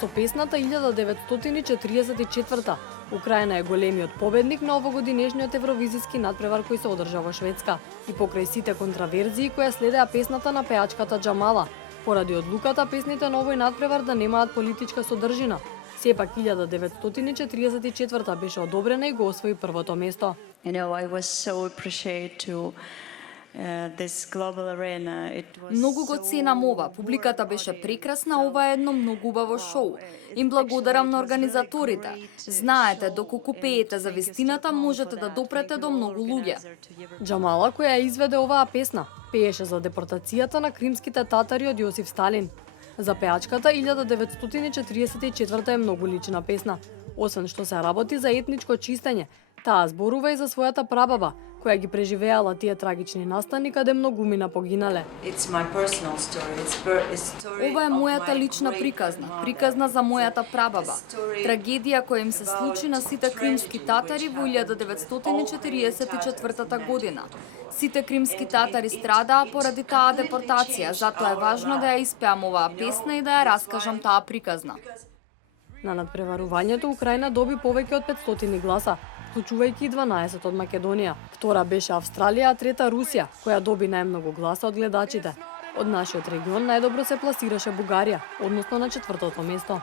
Со песната 1944 Украина е големиот победник на овогодинешниот евровизиски надпревар кој се одржа во Шведска и покрај сите контраверзии кои следеа песната на пеачката Џамала, поради одлуката песните на овој надпревар да немаат политичка содржина. Сепак 1944 беше одобрена и го освои првото место. I was so appreciated to this global arena. Многу го ценам ова. Публиката беше прекрасна, ова е едно многу убаво шоу. Им благодарам на организаторите. Знаете, доколку пеете за вистината, можете да допрете до многу луѓе. Џамала, која ја изведе оваа песна, пееше за депортацијата на кримските татари од Јосиф Сталин. За пеачката 1944 е многу лична песна. Освен што се работи за етничко чистење, таа зборува и за својата прабаба, која ги преживеала тие трагични настани каде многумина погинале. Ова е мојата лична приказна за мојата прабаба. Трагедија која им се случи на сите кримски татари во 1944 година. Сите кримски татари страдаа поради таа депортација, затоа е важно да ја испеам оваа песна и да ја раскажам таа приказна. На надпреварувањето Украина доби повеќе од 500 гласа, вклучувајќи и 12 од Македонија. Втора беше Австралија, а трета Русија, која доби најмногу гласа од гледачите. Од нашиот регион најдобро се пласираше Бугарија, односно на 4-то место.